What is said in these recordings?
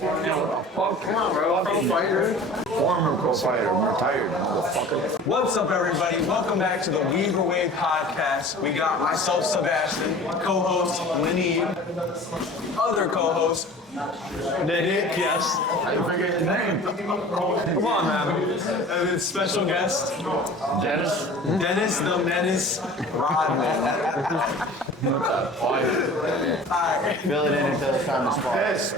Fuck, come on, bro. Pro fighter. Former pro fighter. I'm retired, motherfucker. What's up, everybody? Welcome back to the Weaver Wave podcast. We got myself, Sebastian, co-host Lenny, other co-host Nick, yes. I didn't forget his name. Come on, man. And then special guest Dennis. Dennis the Menace Rodman. Alright. Fill it in until it's time to spar. Pissed.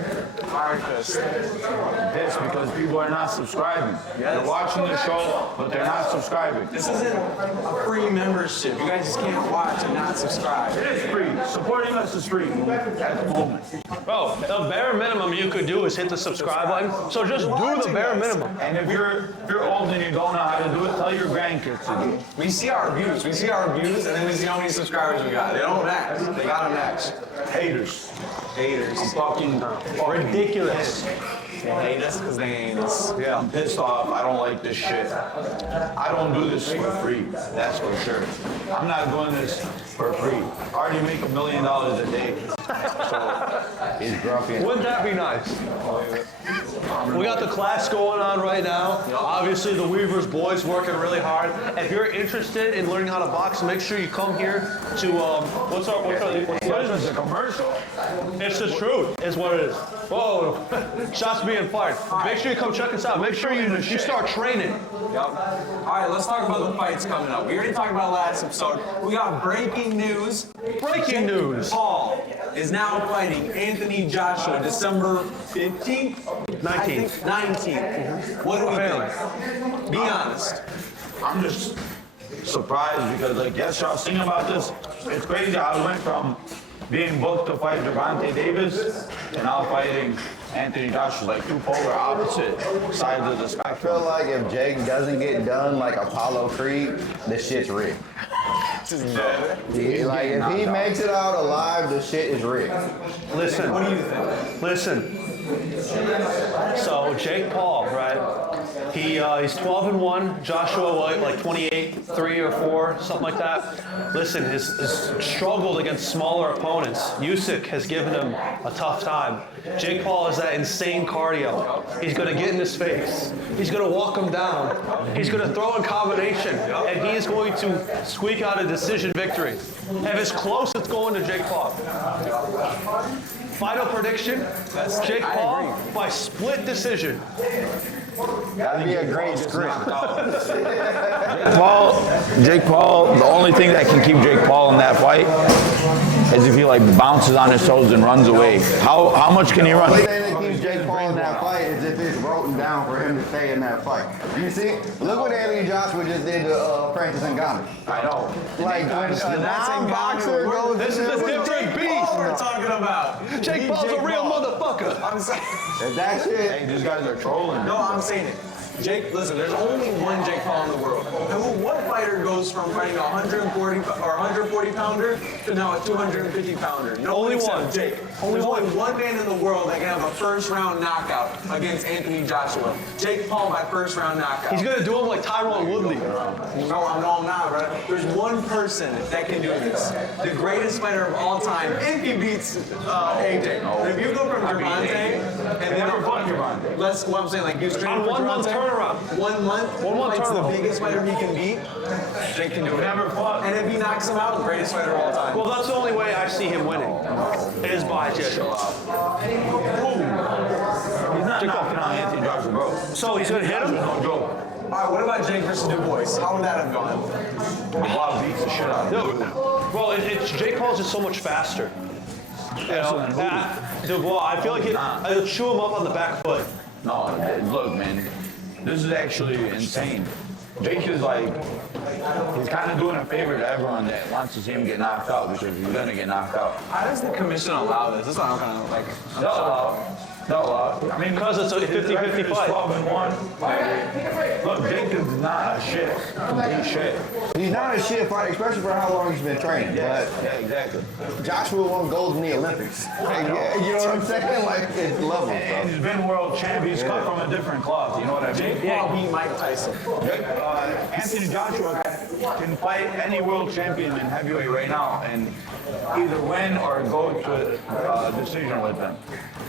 Pissed because people are not subscribing. They're watching the show, but they're not subscribing. This isn't a free membership. You guys just can't watch and not subscribe. It is free. Supporting us is free at the moment. Bro, the bare minimum you could do is hit the subscribe button. So just do the bare minimum. And if you're old and you don't know how to do it, tell your grandkids to do it. We see our views. We see our views, and then we see how many subscribers we got. They don't match. They gotta match. Haters. Haters. Fucking Ridiculous. They hate us because they ain't us. Yeah, I'm pissed off. I don't like this shit. I don't do this for free. That's for sure. I'm not doing this for free. I already make $1 million a day. He's grumpy. Wouldn't that be nice? We got the class going on right now. Obviously, the Weavers boys working really hard. If you're interested in learning how to box, make sure you come here to what's It's a commercial. It's the truth. It's what it is. Whoa, shots being fired. Make sure you come check us out. Make sure you start training. Yep. All right, let's talk about the fights coming up. We already talked about last episode. We got breaking news. Breaking news. Paul is now fighting Anthony Joshua December 15th? 19th. 19th. What do we think? Be honest. I'm just surprised because, like, yes, y'all sing about this. It's crazy how I went from being booked to fight Gervonta Davis and now fighting Anthony Joshua, like two polar opposite sides of the I feel spectrum. like if Jake doesn't get done like Apollo Creed, the shit's rigged. Like if he makes it out alive, the shit is rigged. Listen. What do you think? Listen. So Jake Paul, right? He's 12-1. Joshua White like 28, 3 or 4, something like that. Listen, his struggled against smaller opponents. Usyk has given him a tough time. Jake Paul has that insane cardio. He's gonna get in his face. He's gonna walk him down. He's gonna throw in combination, and he is going to squeak out a decision victory. If it's close, it's going to Jake Paul. Final prediction, Jake Paul by split decision. That'd be a great script. Jake Paul, the only thing that can keep Jake Paul in that fight is if he like bounces on his toes and runs away. How much can he The run? only thing that keeps Jake Paul in that fight is if it's written down for him to stay in that fight. You see, look what Anthony Joshua just did to Francis Ngannou. I know. Like when a non-boxer goes This is a different beast. What we're talking about. Jake Paul's a real motherfucker. I'm saying. if that shit. Hey, these guys are trolling. No, I'm saying it. Jake, listen, there's only one Jake Paul in the world. What fighter goes from fighting a 140 pounder to now a 250 pounder? No Only one except one. Jake. There's only one man in the world that can have a first round knockout against Anthony Joshua. Jake Paul by first round knockout. He's gonna do him like Tyron Woodley. No, I'm not, bro. There's one person that can do this. The greatest fighter of all time, if he beats AJ. If you go from Gervonta and then never fought Gervonta. Let's what I'm saying, like you straight On 1 month turnaround. 1 month. 1 month fights turnaround. the biggest fighter he can beat. Jake can do it. Never fought. And if he knocks him out, the greatest fighter of all time. Well, that's the only way I see him winning. Is by Jake. He's not knocking out Anthony Joshua, bro. So he's gonna hit him? No joke. All right, what about Jake versus Du Bois? How would that have gone? Paul beats the shit out of him. Well, it's Jake Paul's just so much faster. You know, Dubois, I feel like I'll chew him up on the back foot. No, look, man. This is actually insane. Jake is like, he's kind of doing a favor to everyone that wants to see him get knocked out because he's gonna get knocked out. How does the commission allow this? That's what I'm kind of like. I mean, Because it's a 50-50 fight. 12-1. Like, look, Jake is not a shit. He's shit. He's not a shit fighter, especially for how long he's been training. Yeah, exactly. But Joshua won gold in the Olympics. Like, you know what I'm saying? Like it's levels, And bro. he's been world champion. He's cut from a different cloth. You know what I mean? Jake Paul beat Mike Tyson. Anthony Joshua can fight any world champion in heavyweight right now and either win or go to a decision with them.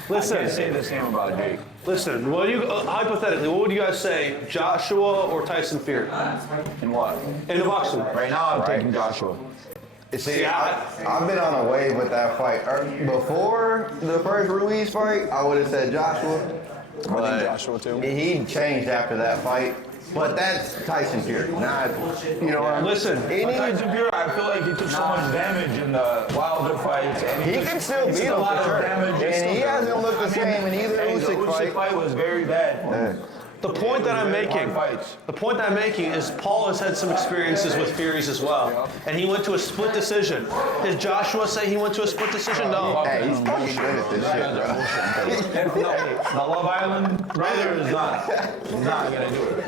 I Listen. can't say the same about Jake. Listen, what do you hypothetically? What would you guys say, Joshua or Tyson Fury In what? in the boxing? Right now, I'm taking Joshua. See, I've been on a wave with that fight. Before the first Ruiz fight, I would have said Joshua. But Joshua too. He changed after that fight. But that's Tyson Fury, not, you know what I'm Listen, He But needs, Tyson Fury, I feel like he took so much damage in the Wilder fights. And he can still beat took him a lot for of sure. damage. And he hasn't looked the same in either Hey, the Usyk Usyk fight. fight was very bad. Yeah. the point that I'm Very hard making, fights. the point that I'm making is Paul has had some experiences with Furies as well, and he went to a split decision. Did Joshua say he went to a split decision? No. Hey, he's fucking good at this shit, bro. The Love Island brother is not gonna do it.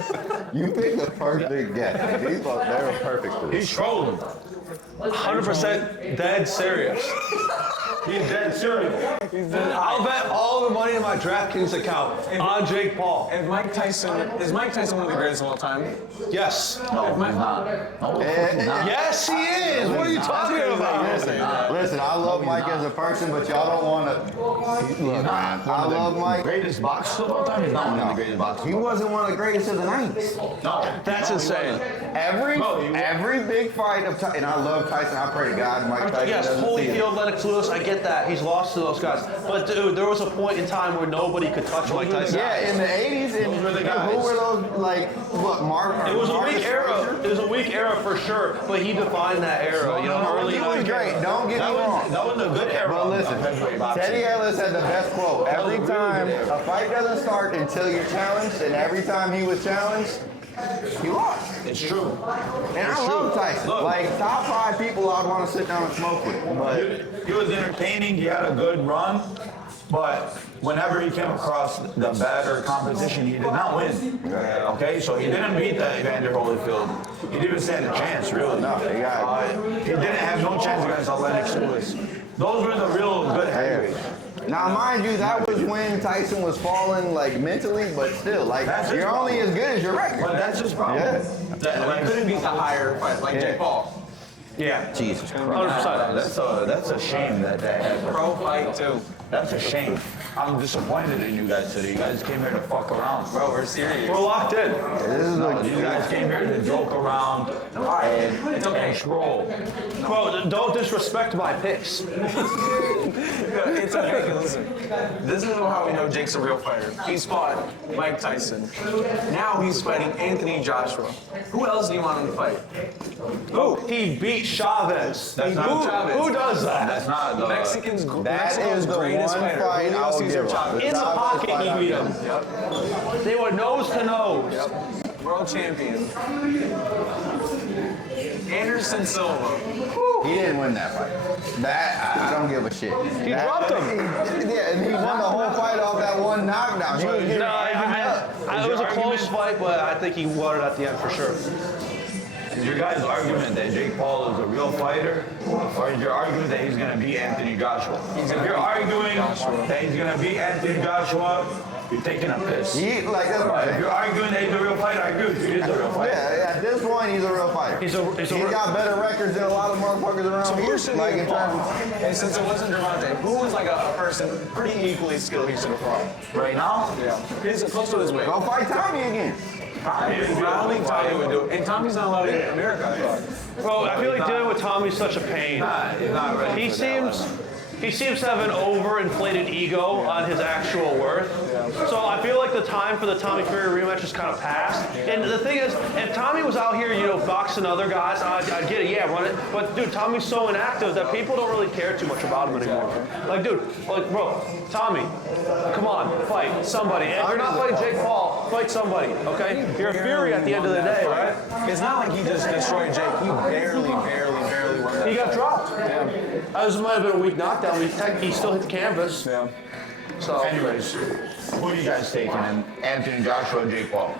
You picked the perfect guess. They were perfect for this. He's trolling. 100% dead serious. He's dead serious. I'll bet all the money in my DraftKings account on Jake Paul. If Mike Tyson is Mike Tyson one of the greatest of all time? Yes. No, he's not. No, he's not. Yes, he is. What are you talking about? Listen, I love Mike as a person, but y'all don't want to. Look, man, I love Mike. Greatest boxer of all time. He's not one of the greatest boxers. He wasn't one of the greatest of the 90s. No, That's insane. Every big fight of Tyson, and I love Tyson. I pray to God Mike Tyson Yes, doesn't see it. Holyfield, Lennox Lewis, I get that. He's lost to those guys. But dude, there was a point in time where nobody could touch Mike Tyson. Yeah, in the 80s, and Those were the who guys. were those, like, what, Mark? It was a Marcus weak era. Frazier? It was a weak era for sure, but he defined that era. You know, early He was 90s. great, don't get me wrong. that was a good era. But listen, Teddy Ellis had the best quote. Every time a fight doesn't start until you're challenged, and every time he was challenged, he lost. It's true. And I love Tyson. Look. Like, top 5 people I'd want to sit down and smoke with. But He was entertaining. He had a good run, but whenever he came across the better competition, he did not win. Okay, so he didn't beat the Evander Holyfield. He didn't stand a chance, really. No, he got He didn't have no chance against Lennox Lewis. Those were the real good heavyweights. Now, mind you, that was when Tyson was falling, like, mentally, but still, like, That's his you're only as good as your record. But that's his problem. Yeah. That, like, Couldn't beat the higher fight like Jake Paul. Yeah. Jesus Christ. 100%. that's a shame that happened. Pro fight too. That's a shame. I'm disappointed in you guys today. You guys came here to fuck around. Bro, we're serious. We're locked in. This is No, a, you guys came here to joke around It's okay. and troll. Bro, don't disrespect my picks. It's okay. Listen, this is how we know Jake's a real fighter. He's fought Mike Tyson. Now he's fighting Anthony Joshua. Who else do you want him to fight? Who? He beat Chavez. That's not Chavez. Who does that? That's not the Mexico's that is the one greatest fighter. fight Julio I will Cesar give Chavez. him. In the pocket, he beat him. They were nose to nose. World champion. Anderson Silva. He didn't win that fight. That, I don't give a shit. He dropped him. Yeah, and he won the whole fight off that one knockdown. He was getting No, every nut. it was a close fight, but I think he won it at the end for sure. Is your guys' argument that Jake Paul is a real fighter, or is your argument that he's gonna beat Anthony Joshua? If you're arguing that he's gonna beat Anthony Joshua, you're taking a piss. He, like, that's what I'm If saying. you're arguing that he's a real fighter, I agree with you. He's a real fighter. Yeah, at this point, he's a real fighter. He's a got better records than a lot of motherfuckers around here. Like, in terms of, And since it wasn't Gervonta, who was like a person pretty equally skilled he should have fought? Right now, Yeah. He's close to his weight. go fight Tommy again. I don't think Tommy would do it. And Tommy's not allowed in America, I thought. Bro, I feel like dealing with Tommy's such a pain. he's not ready. He for that seems level. he seems to have an overinflated ego on his actual worth. So I feel like the time for the Tommy Fury rematch is kind of past. And the thing is, if Tommy was out here, you know, boxing other guys, I'd get it, yeah, run it. But dude, Tommy's so inactive that people don't really care too much about him anymore. Like, dude, like, bro, Tommy, come on, fight somebody. And if you're not fighting Jake Paul, fight somebody, okay? You're a Fury at the end of the day, right? It's not like he just destroyed Jake. He barely won that. He got dropped. This might have been a weak knockdown, but he still hit the canvas. Yeah. So, Anyways, who are you guys taking? Anthony Joshua or Jake Paul?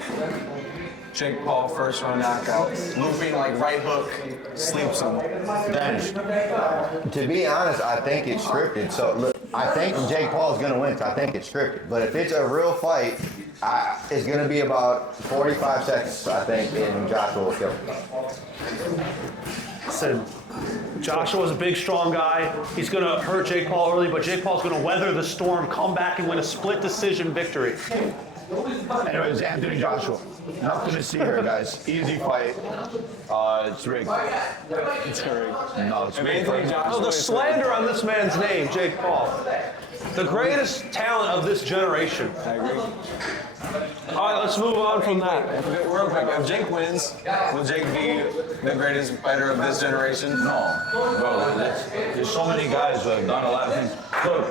Jake Paul, first round knockout. Looping like right hook, sleeps him. Dennis. To be honest, I think it's scripted. So, look, I think Jake Paul's going to win. So I think it's scripted. But if it's a real fight, it's going to be about 45 seconds, I think, and Joshua will kill him. listen, Joshua's a big, strong guy. He's going to hurt Jake Paul early, but Jake Paul's going to weather the storm, come back, and win a split decision victory. Anyways, Anthony Joshua. Nothing to see here, guys. Easy fight. It's rigged. It's rigged. No, it's rigged. Anthony Joshua. Oh, the slander on this man's name, Jake Paul. The greatest talent of this generation. I agree. All right, let's move on from that. Real quick, if Jake wins, will Jake be the greatest fighter of this generation? No, bro, there's so many guys who have done a lot of things. Look,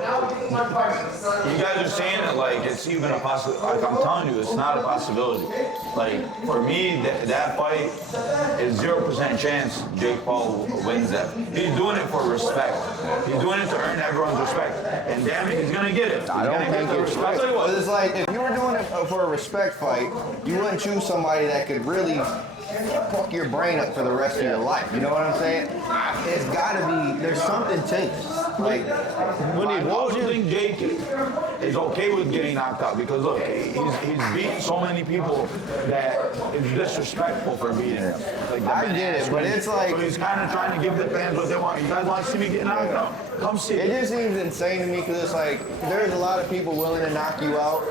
you guys are saying it like it's even a possibility. Like I'm telling you, it's not a possibility. Like for me, that fight is 0% chance Jake Paul wins that. He's doing it for respect. He's doing it to earn everyone's respect. And damn it, he's gonna get it. I don't think it's I'll tell you what. It's like if you were doing it for a respect fight, you wouldn't choose somebody that could really fuck your brain up for the rest of your life. You know what I'm saying? It's gotta be, there's something to this. Like, What do you think Jake is okay with getting knocked out? Because look, he's beaten so many people that it's disrespectful for beating him. Like, I get it, but it's like- So he's kind of trying to give the fans what they want. You guys want to see me get knocked out? Come see it it. just seems insane to me because it's like there's a lot of people willing to knock you out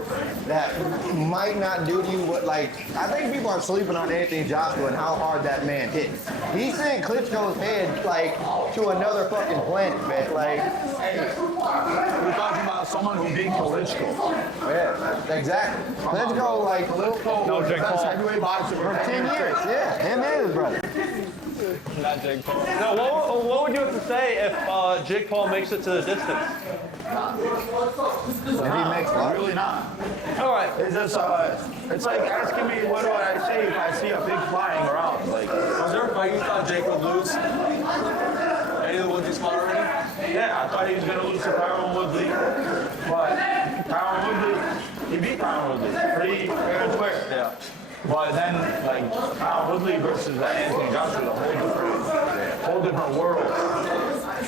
that might not do to you what, like, I think people are sleeping on Anthony Joshua and how hard that man hit. He sent Klitschko's head like to another fucking planet, man. Like, We're talking about someone who beat Klitschko. yeah, exactly. Klitschko, like, No, Jake Best Paul. heavyweight boxer for 10 years, yeah, him and his brother. Not Jake Paul. Now, what would you have to say if Jake Paul makes it to the distance? If he makes what? Really not. All right. It's just, it's like asking me what do I say if I see a pig flying around. Like, Was there a fight you thought Jake would lose? Any of the ones he's fought already? yeah, I thought he was gonna lose to Tyron Woodley, but Tyron Woodley, he beat Tyron Woodley pretty fair and square. Yeah. But then, like, Tyron Woodley versus Anthony Joshua is a whole different world.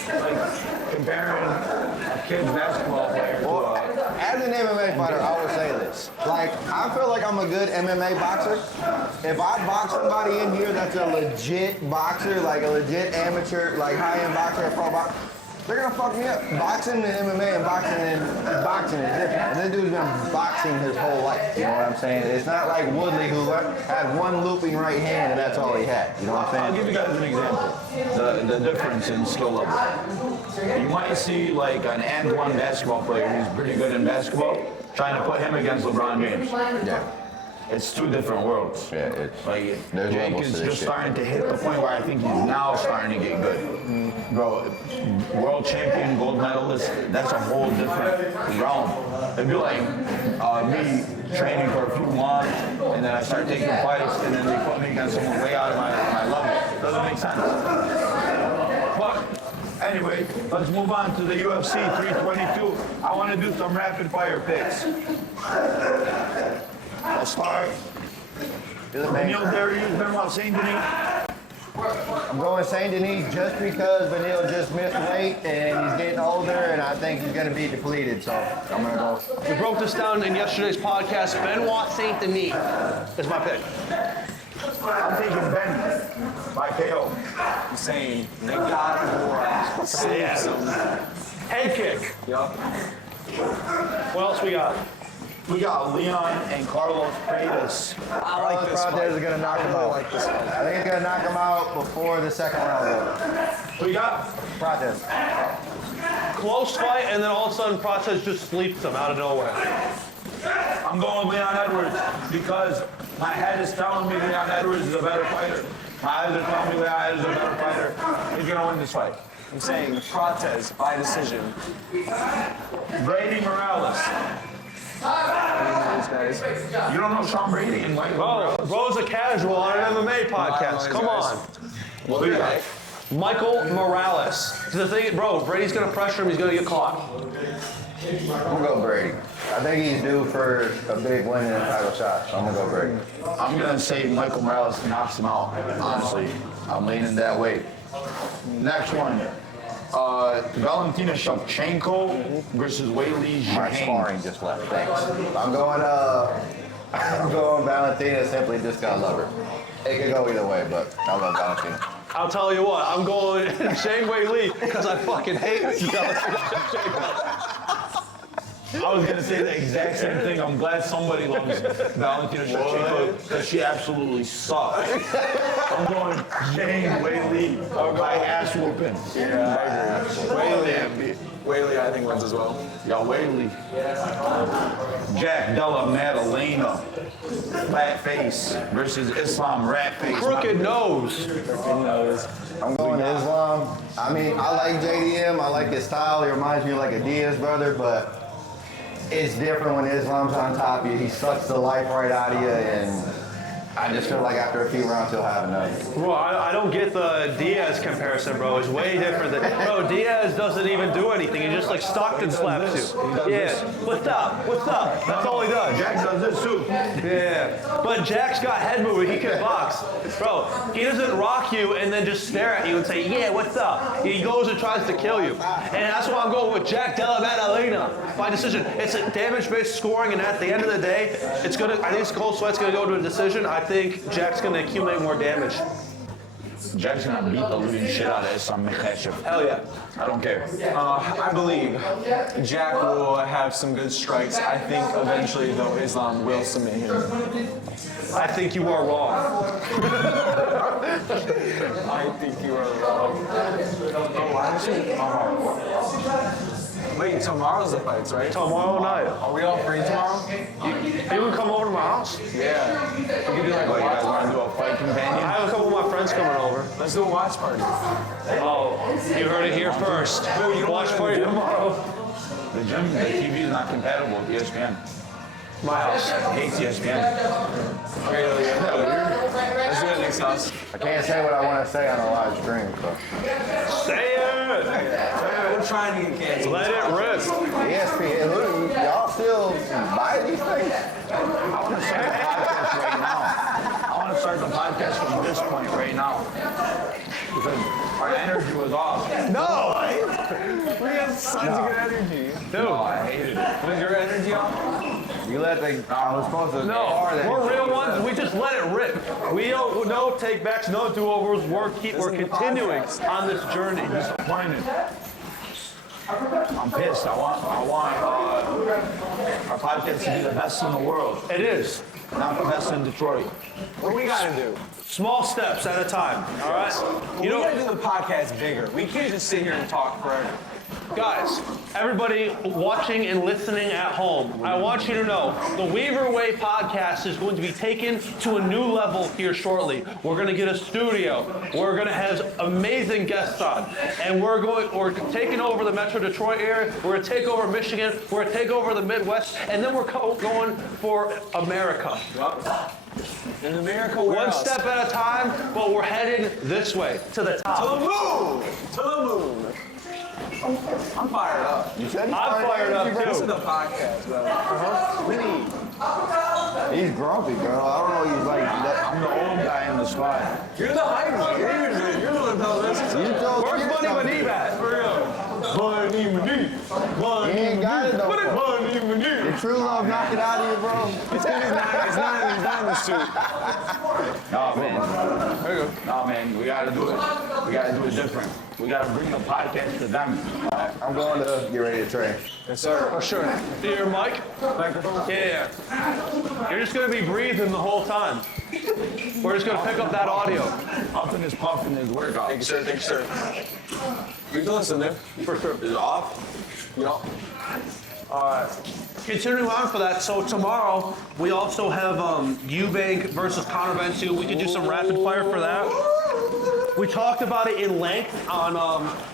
Like comparing a kid's basketball player to Well, as an MMA fighter, I would say this. Like, I feel like I'm a good MMA boxer. If I box somebody in here that's a legit boxer, like a legit amateur, like high-end boxer, a pro boxer, they're gonna fuck me up. Boxing and MMA and boxing is different. And this dude's been boxing his whole life. You know what I'm saying? It's not like Woodley who had one looping right hand and that's all he had. You know what I'm I'll saying? give you guys an example. The difference in skill level. You might see like an and-one basketball player who's pretty good in basketball, trying to put him against LeBron James. Yeah. It's two different worlds. Yeah, it's Like there's Jake levels is to this just shit. starting to hit the point where I think he's now starting to get good. Bro, world champion, gold medalist, that's a whole different realm. It'd be like me training for a few months and then I start taking fights and then they put me against someone way out of my level. Doesn't make sense. But anyway, let's move on to the UFC 322. I want to do some rapid fire picks. I'll start. Beneil Dariush, Benoit Saint Denis. I'm going Saint Denis just because Beneil just missed weight and he's getting older and I think he's going to be depleted. So I'm going to go. We broke this down in yesterday's podcast. Benoit Saint Denis is my pick. I'm taking Ben by KO. I'm saying they got more. Head kick. Yup. What else we got? We got Leon and Carlos Freitas. I like this Carlos fight. is going to knock him out. I like this fight. I think he's going to knock him out before the second round. We got Protez. Close fight, and then all of a sudden, Protez just sleeps him out of nowhere. I'm going with Leon Edwards because my head is telling me Leon Edwards is a better fighter. My eyes are telling me Leon Edwards is a better fighter. He's gonna win this fight. I'm saying Protez by decision. Brady Morales. These guys. You don't know Sean Brady and Michael Oh, Morales? bro's a casual on an MMA podcast. Come on. What do you got? Michael Morales. The thing, bro, Brady's gonna pressure him. He's gonna get caught. I'm going to go Brady. I think he's due for a big win in a title shot. So I'm going to go Brady. I'm gonna say Michael Morales knocks him out. Honestly, I'm leaning that way. Next one. Valentina Shevchenko versus Weili My Zhang. sparring just left. Thanks. I'm going Valentina simply just because I love her. It could go either way, but I love Valentina. I'll tell you what, I'm going Shane Wei Lee because I fucking hate I was gonna say the exact same thing. I'm glad somebody loves Valentina Shevchenko because she absolutely sucks. I'm going Shane Wei Lee by ass whooping. Yeah, Whaley, I think, wins as well. Yo, Wei Lee. Jack Della Maddalena. Flat face versus Islam rat face. crooked nose. I'm going Islam. I mean, I like JDM. I like his style. He reminds me of like a Diaz brother, but it's different when Islam's on top of you. He sucks the life right out of you, and I just feel like after a few rounds he'll have enough. Bro, I don't get the Diaz comparison, bro. It's way different than, bro, Diaz doesn't even do anything. He just like Stockton slaps you. Yeah, what's up? What's up? That's all he does. Jack does this too. Yeah, but Jack's got head movement. He can box. Bro, he doesn't rock you and then just stare at you and say, yeah, what's up? He goes and tries to kill you. And that's why I'm going with Jack Della Maddalena by decision. It's a damage-based scoring, and at the end of the day, it's gonna. I think Cole Sweat's gonna go to a decision. I think Jack's gonna accumulate more damage. Jack's gonna beat the living shit out of Islam Makhachev. Hell yeah. I don't care. I believe Jack will have some good strikes. I think eventually, though, Islam will submit him. I think you are wrong. I think you are wrong. Oh, actually, wait, tomorrow's the fights, right? Tomorrow night. Are we all free tomorrow? You can come over to my house. Yeah. We can do like What, a you watch guys want party. to do a fight I companion? have a couple of my friends coming over. Let's do a watch party. Oh, you heard it here first. Watch party tomorrow. The gym, the TV is not compatible with ESPN. My house. Hates ESPN. Let's do it next house. I can't say what I want to say on a live stream, so. Say it. We're trying to get canceled. Let it rip. ESPN, who, y'all still buy these things? I want to start the podcast right now. I want to start the podcast from this point right now. Because our energy was off. No. We have such good energy. Dude. I hated it. Was your energy on? You let the, I was supposed to. No, we're real ones. We just let it rip. We don't no take backs, no do overs. We're continuing on this journey. Disappointed. I'm pissed. I want our podcast to be the best in the world, It is not the best in Detroit. What we gotta do? small steps at a time. All right. We gotta do the podcast bigger. We can't just sit here and talk forever. Guys, everybody watching and listening at home, I want you to know the Weaver Way podcast is going to be taken to a new level here shortly. We're going to get a studio. We're going to have amazing guests on, and we're taking over the Metro Detroit area. We're going to take over Michigan. We're going to take over the Midwest, and then we're going for America. In America, where One else? step at a time, but we're headed this way to the top. To the moon! To the moon! I'm fired up. You said I'm fired up This is too. the podcast, bro. We need. He's grumpy, bro. I don't know. He's like that. I'm the old guy in the spot. You're the hype man. You're the one that tells us. You told Where's me Money something. Manib at? For real. He ain't got it though. The true love knocked it out of you, bro. It's not in the suit. No, man. There you go. No, man. We gotta do it. We gotta do it different. We gotta bring the podcast to them. I'm going to get ready to train. Yes, sir. Oh, sure. Your mic? Microphone. Yeah. You're just going to be breathing the whole time. We're just going to pick up that audio. Puffing is puffing his workout. Thank you, sir. Thank you, sir. You can listen there. For sure. Is it off? Yup. Continuing on for that, so tomorrow we also have Eubank versus Conor Bensu. We could do some rapid fire for that. We talked about it in length on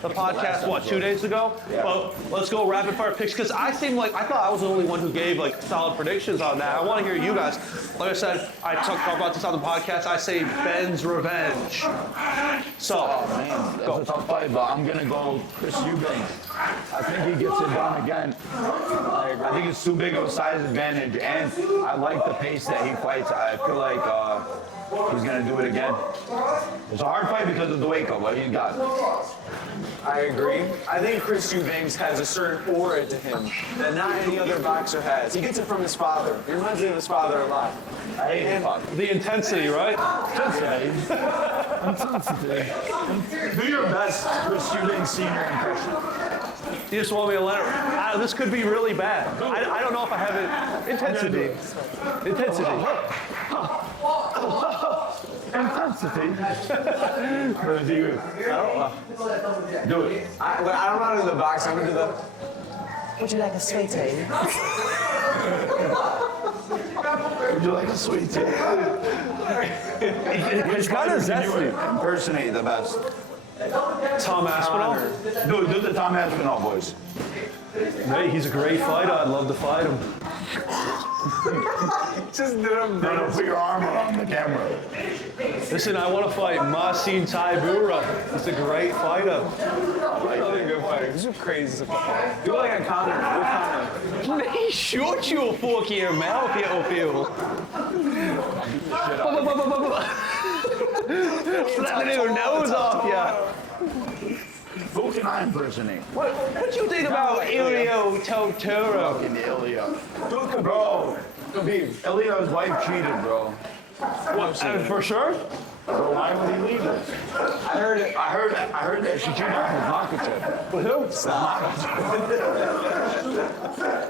the podcast, 2 days ago? Yeah. But let's go rapid fire picks, because I thought I was the only one who gave like solid predictions on that. I want to hear you guys. Like I said, I talked about this on the podcast. I say Ben's revenge. So, Man, that's a tough fight, but I'm gonna go Chris Eubank. I think he gets it done again. I think it's too big of a size advantage, and I like the pace that he fights. I feel like he's gonna do it again. It's a hard fight because of the weight cut, but he's got it. I agree. I think Chris Eubanks has a certain aura to him that not any other boxer has. He gets it from his father. He reminds me of his father a lot. I hate him. The intensity, right? Do your best Chris Eubanks Senior impression. You just want me to let it. This could be really bad. I don't know if I have it. Intensity. Intensity. Do it. I'm not in the box. I'm into the. Would you like a sweet tea? Would you like a sweet tea? It's kind of zesty. Impersonate the best. Tom Aspinall. Do the Tom Aspinall voice. Hey, he's a great fighter. I'd love to fight him. Just did him. No, put your arm around the camera. Listen, I want to fight Marcin Tybura. He's a great fighter. Really good fighter. These are crazy. Do like a comment. He shot you fuck your mouth, you feel. Slapping your nose off you. Who can I impersonate? What do you think about Elio Totoro? Fucking Ilya. Bro, Ilya's wife cheated, bro. For sure? So why would he leave us? I heard that she cheated on his Makachev. With who?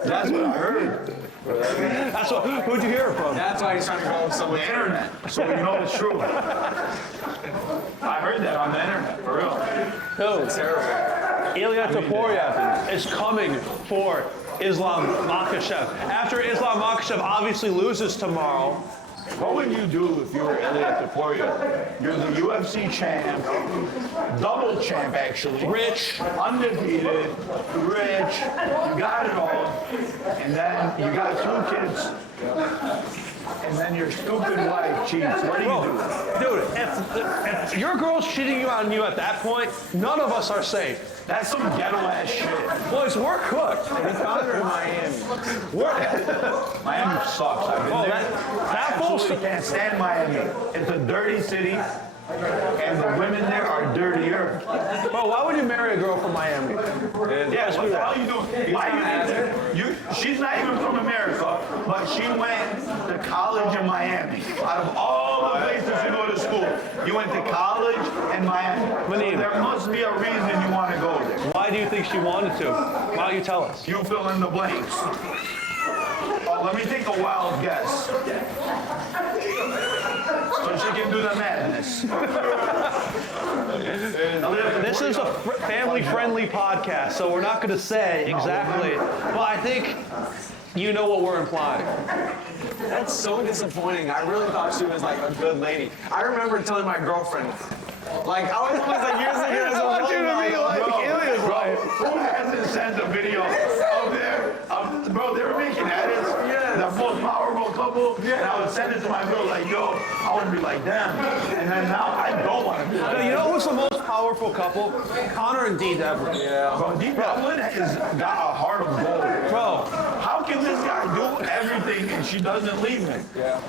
That's what I heard. That's what. Who'd you hear it from? That's why he's trying to go with On someone. the internet. So you know it's true. I heard that on the internet, for real. Who? Terrible. Ilya Topuria is coming for Islam Makhachev. After Islam Makhachev obviously loses tomorrow. What would you do if you were Ilya Topuria? You're the UFC champ, double champ actually. Rich. Undefeated, rich, you got it all, and then you got 2 kids, and then your stupid wife cheats. What do you do? Dude, if your girl's cheating on you at that point, none of us are safe. That's some ghetto ass shit. Boys, we're cooked. Conquer in Miami. Miami sucks. I've been Oh, there. that I bullshit. absolutely can't stand Miami. It's a dirty city, and the women there are dirtier. Bro, why would you marry a girl from Miami? Yes, what the hell are you doing? Why she's not even from America, but she went to college in Miami. Out of all the places you go to school, you went to college in Miami. So there must be a reason you want to go there. Why do you think she wanted to? Why don't you tell us? You fill in the blanks. Let me take a wild guess. So she can do the madness. This is a family-friendly podcast, so we're not going to say exactly. Well, I think you know what we're implying. That's so disappointing. I really thought she was like a good lady. I remember telling my girlfriend, like I was like years ago. I want you to be like Ilya's wife. Who hasn't sent a video of their, bro, they were making edits. Yes. The most powerful couple. And I would send it to my girl like, yo, I want to be like them. And then now I don't want to be like You know who's the most powerful couple? Connor and D. Devlin. Yeah. Bro, Deep Devlin has got a heart of gold. Bro, How can this guy do everything and she doesn't leave him?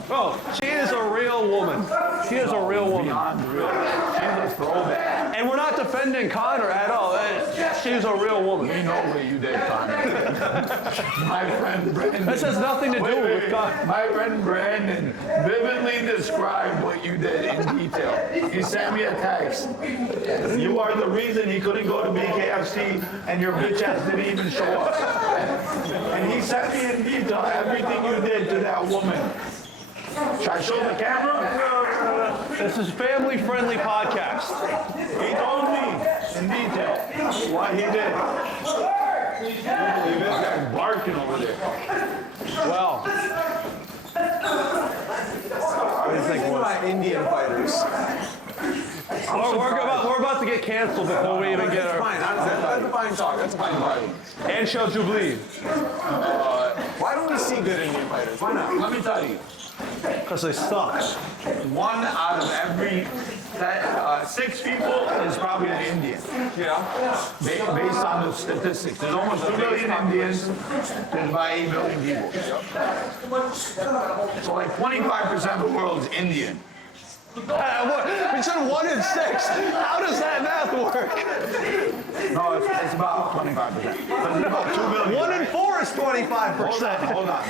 bro, she is a real woman. She is a real woman. Beyond real. She's a throwback. And we're not defending Connor at all. She's a real woman. We know what you did, Connor. My friend Brandon. This has nothing to do with Connor. My friend Brandon vividly described what you did in detail. He sent me a text. You are the reason he couldn't go to BKFC and your bitch ass didn't even show up. And he sent me in detail everything you did to that woman. Should I show the camera? This is family-friendly podcast. He told me in detail what he did. This guy's barking over there. Well, I was thinking about Indian fighters. we're about to get canceled before we even get That's our... fine. That's a fine talk. That's a fine talk. And show Jubilee. Why don't we see good Indian fighters? Why not? Let me tell you, Because they suck. 1 out of every 6 people is probably an Indian. Yeah. Based on the statistics. There's almost 2 million Indians. There's about 8 million people. So like 25% of the world is Indian. We said 1 in 6. How does that math work? No, it's about 25%. There's about 2 million. 1 in 4 is 25%. Hold on.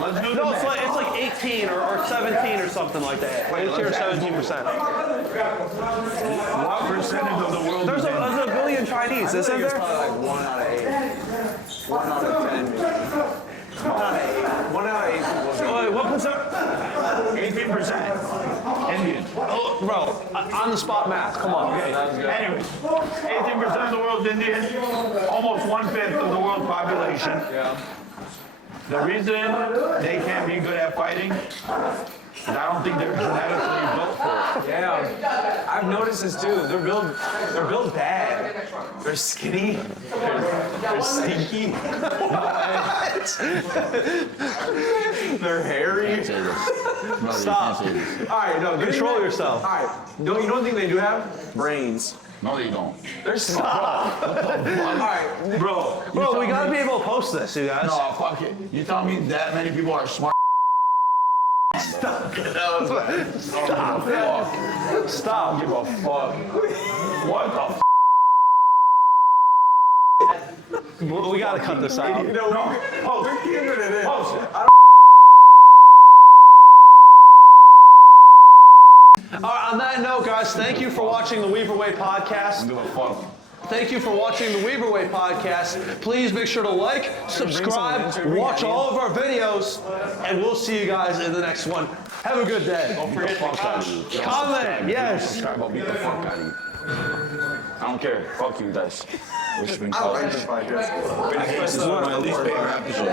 Let's do the No, math. it's like 18 or 17 or something like that. Wait, It's here let's 17%. What percentage of the world There's is a billion Chinese, isn't It's there? probably like 1 out of 8. 1 out of 10. 1 out of 8. 1 out of 8 people. Wait, what percent? 18% Indian. Oh, bro, on the spot math. Come on. Anyways, 18% of the world's Indian, almost 1/5 of the world's population. Yeah. The reason they can't be good at fighting is I don't think they're genetically built for it. Yeah, I've noticed this too. They're built bad. They're skinny. They're stinky. They're hairy. Stop. All right, no, Control yourself. All right, no, you don't think they do have brains? No, they don't. They're smart. All right, Bro, Bro, we gotta be able to post this, you guys. No, fuck it. You tell me that many people are smart? Stop. Fuck. Stop. Give a fuck. What the f? We gotta cut this out. you know, we're keeping it in. Post it. All right, on that note, guys, thank you for watching the Weaver Way podcast. Give a fuck. Thank you for watching the Weaver Way podcast. Please make sure to like, subscribe, watch all of our videos, and we'll see you guys in the next one. Have a good day. Don't forget to Comment, yes. Subscribe, I'll beat the fuck out of you. I don't care. Fuck you guys. Which been I like this podcast. I hate this one. At least pay your episode.